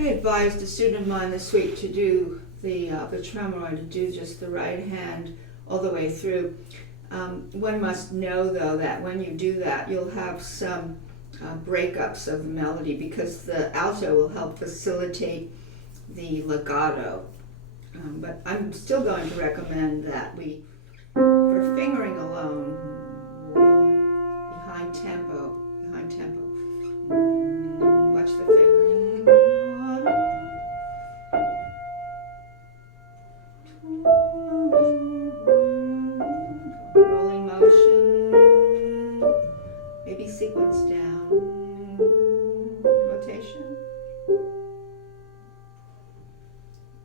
I advised a student of mine this week to do the Traumerei, to do just the right hand all the way through. One must know, though, that when you do that, you'll have some breakups of the melody, because the alto will help facilitate the legato. But I'm still going to recommend that we, for fingering alone, behind tempo. Watch the fingering. Rolling motion. Maybe sequence down. Rotation.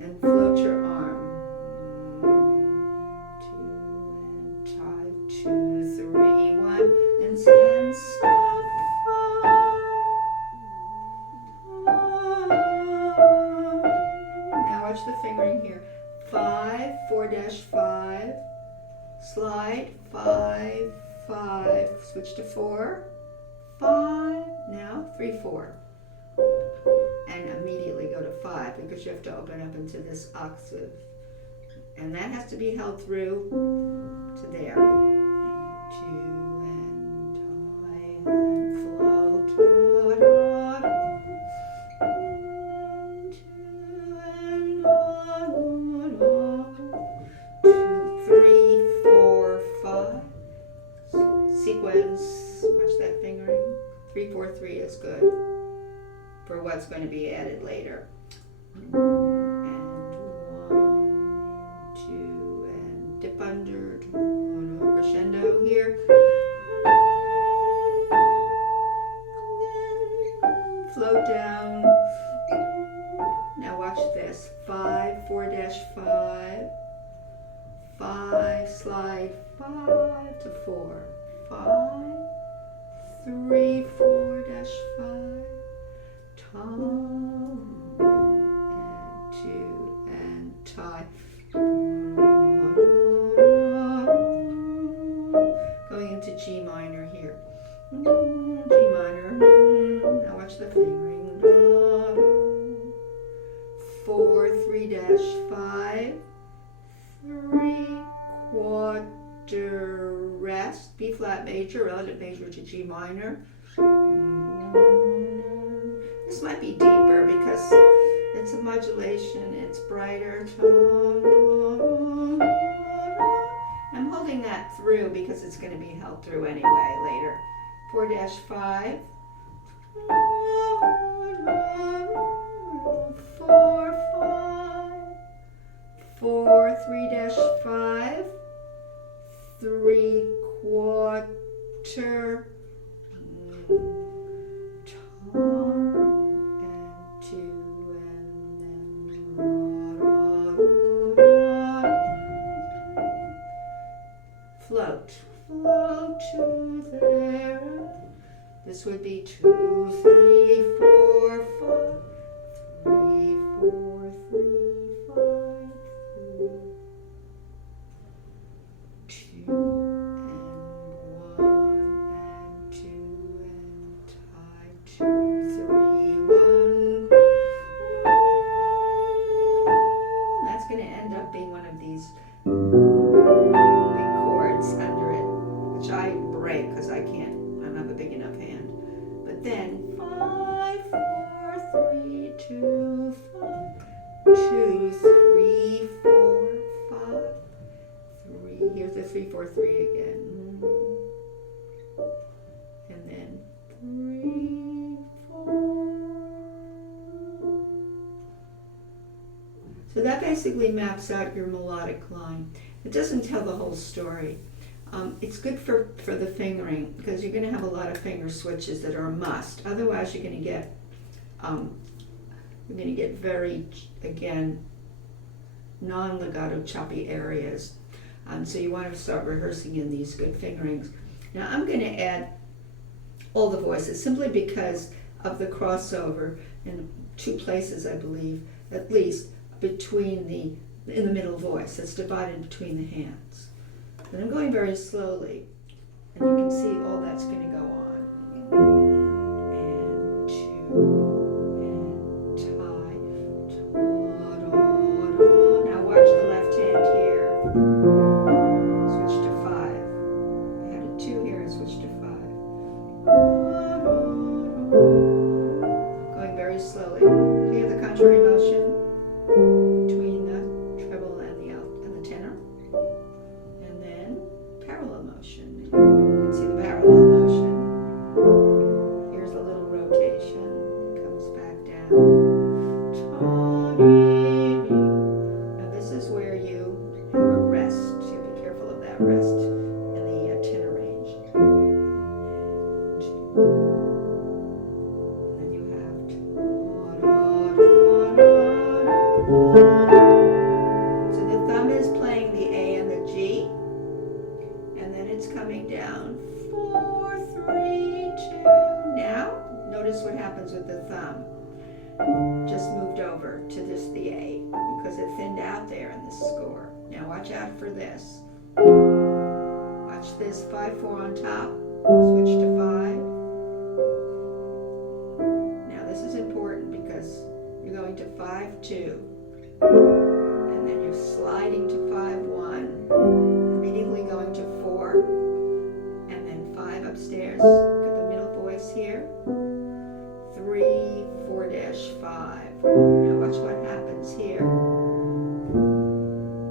And float your arm. 2 and tie. 2, 3, 1, and stand still. Watch the fingering here. 5, 4-5, slide, 5, 5, switch to 4, 5, now 3, 4. And immediately go to 5, because you have to open up into this octave. And that has to be held through to there. 2 and tie and float. 3, 4, 5. Sequence. Watch that fingering. 3, 4, 3 is good for what's going to be added later. And 1, 2, and dip under. Crescendo here. Float down. Now watch this. 5, 4-5. 5, slide 5 to 4, 5, 3, 4-5, tom, and 2, and tie. Going into G minor here. G minor. Now watch the fingering. 4, 3-5. 3 quarter rest, B flat major, relative major to G minor. This might be deeper because it's a modulation, it's brighter. I'm holding that through because it's going to be held through anyway later. 4-5. 4, 5. 4, 3-5, 3 quarter, tom, and 2, and then float to there. This would be 2, 3, 4, 5, 3, 4, 3, 5. 2 and 1 and 2 and tie. 2, 3, 1. That's going to end up being one of these big chords under it, which I break because I don't have a big enough hand. But then 5, 4, 3, 2, 5, 2, 3, 4, 5. 3. Here's the 3, 4, 3 again. And then 3, 4. So that basically maps out your melodic line. It doesn't tell the whole story. It's good for the fingering because you're going to have a lot of finger switches that are a must. Otherwise, you're going to get very, again, non-legato choppy areas. So you want to start rehearsing in these good fingerings. Now I'm going to add all the voices simply because of the crossover in 2 places, I believe, at least in the middle voice. It's divided between the hands. And I'm going very slowly, and you can see all that's going to go on. And 2, and tie. slowly. Hear the contrary motion between the treble and the alt and the tenor, and then parallel motion. You can see the parallel motion. Here's a little rotation. It comes back down. Now this is where you have a rest. So be careful of that rest in the tenor range. Then you have so the thumb is playing the A and the G, and then it's coming down 4, 3, 2. Now notice what happens with the thumb. Just moved over to just the A because it thinned out there in the score. Now watch out for this. Watch this 5-4 on top. Switch to 5. Now this is important because you're going to 5-2, and then you're sliding to 5-1, immediately going to 4, and then 5 upstairs. Look at the middle voice here. 3, 4-5. Now watch what happens here,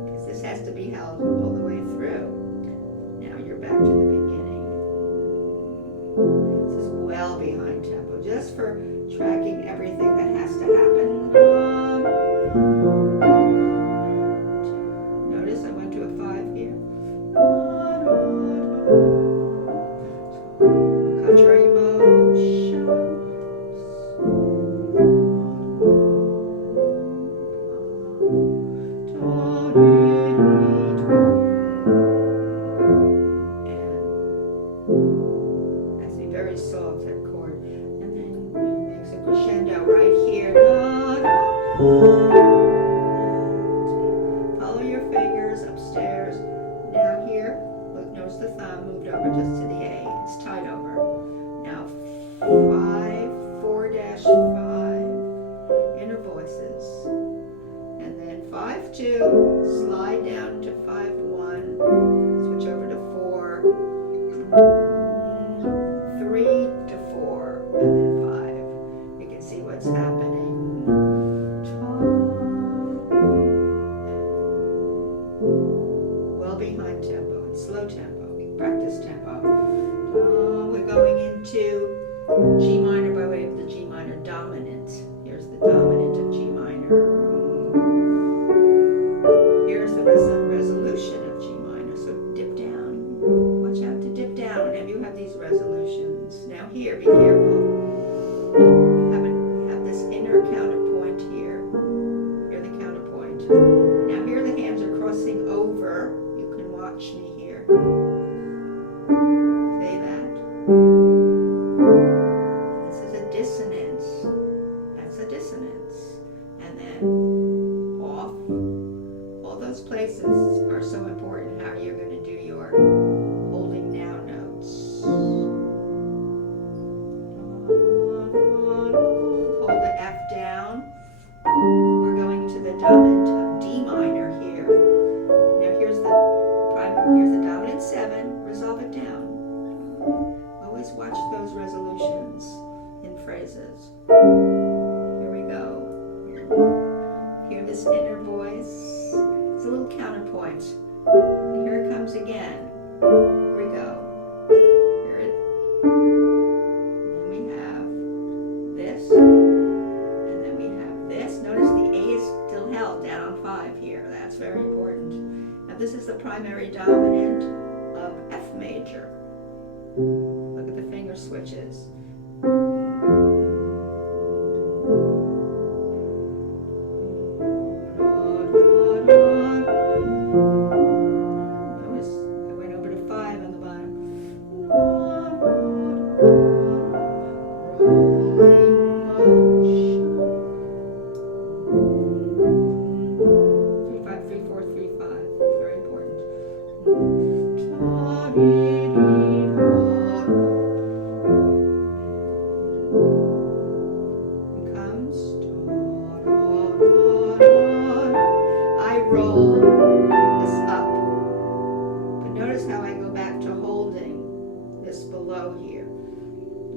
because this has to be held all the way through. Now you're back to the beginning. This is well behind tempo, just for tracking everything that has to happen. Notice I went to a 5 here. Contrary motion. Has to be very soft, that chord. And then it makes a crescendo right here. Follow your fingers upstairs. Now here, look, notice the thumb moved over just to the A. It's tied over. Now 5, 4-5, inner voices. And then 5-2, slide down to 5-1, switch over to 4, 3-4, and then 5. You can see what's happening. Well behind tempo, and slow tempo, practice tempo. We're going into G minor by way of the G minor dominant. Here's the dominant of G minor. Here's the resolution of G minor. So dip down. Watch out to dip down whenever you have these resolutions. Now here, be careful. We have this inner counterpoint here. Here the counterpoint. Now here the hands are crossing over. You can watch me here. Say that. This is a dissonance. That's a dissonance. And then off. All those places are so important how you're going to do your holding now notes. Hold the F down. We're going to the dominant of D minor here. Now here's the dominant 7. Resolve it down. Always watch those resolutions in phrases. Here we go. Hear this inner voice. It's a little counterpoint. Here it comes again. Here we go. Hear it. And then we have this. And then we have this. Notice the A is still held down on 5 here. That's very important. Now this is the primary dominant of F major. Look at the finger switches. Notice I went over to 5 on the bottom. Rolling motion. 3-5, 3-4, 3-5. Very important. Comes. I roll this up. But notice how I go back to holding this below here.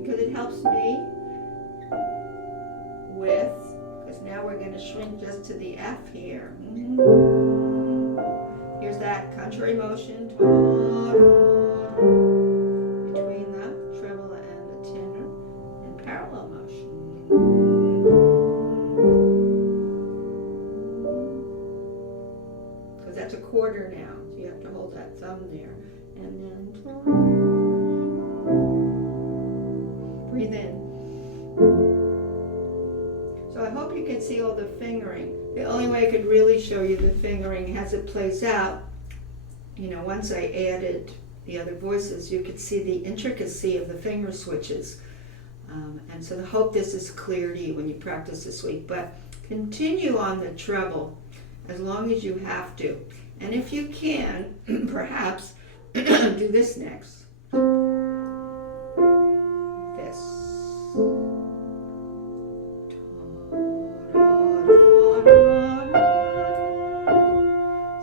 Because it helps me with now we're going to shrink just to the F here. Here's that contrary motion between the treble and the tenor, and parallel motion. Because that's a quarter now, so you have to hold that thumb there. And then breathe in. So I hope you can see all the fingering. The only way I could really show you the fingering as it plays out, once I added the other voices, you could see the intricacy of the finger switches. And so I hope this is clear to you when you practice this week. But continue on the treble as long as you have to. And if you can, perhaps do this next. This.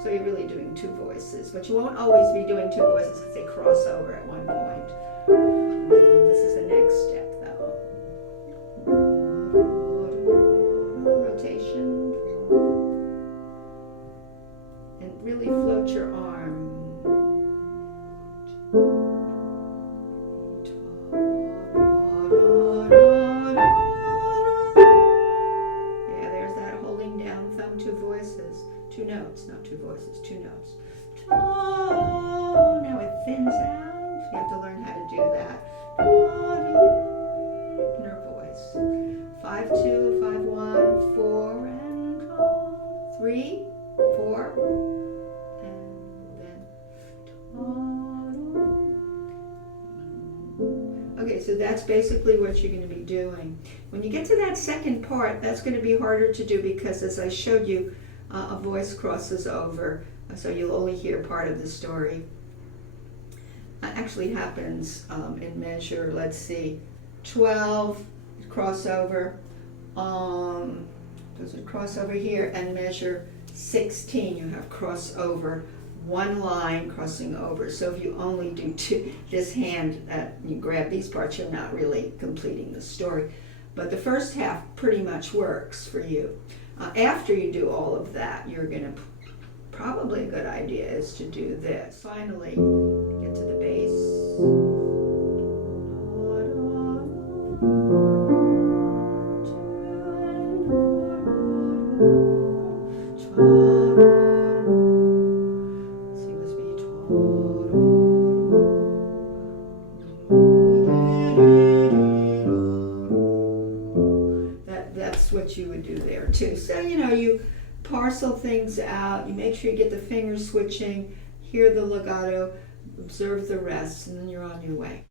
So you're really doing two voices, but you won't always be doing two voices because they cross over at one point. This is the next step, though. Rotation. And really float your arm. Yeah, there's that holding down thumb, two voices. Two notes, not two voices, two notes. Now it thins out. You have to learn how to do that. Inner voice. 5-2, 5-1, 4, and 3, 4, and then. Okay, so that's basically what you're going to be doing. When you get to that second part, that's going to be harder to do because, as I showed you, a voice crosses over, so you'll only hear part of the story. Actually happens in measure, let's see, 12, crossover, does it cross over here, and measure 16, you have crossover, one line crossing over. So if you only do this hand, you grab these parts, you're not really completing the story. But the first half pretty much works for you. After you do all of that, you're going to, probably a good idea is to do this. Finally, get to the bass. That's what you would do there too. So, you parcel things out, you make sure you get the finger switching, hear the legato, observe the rest, and then you're on your way.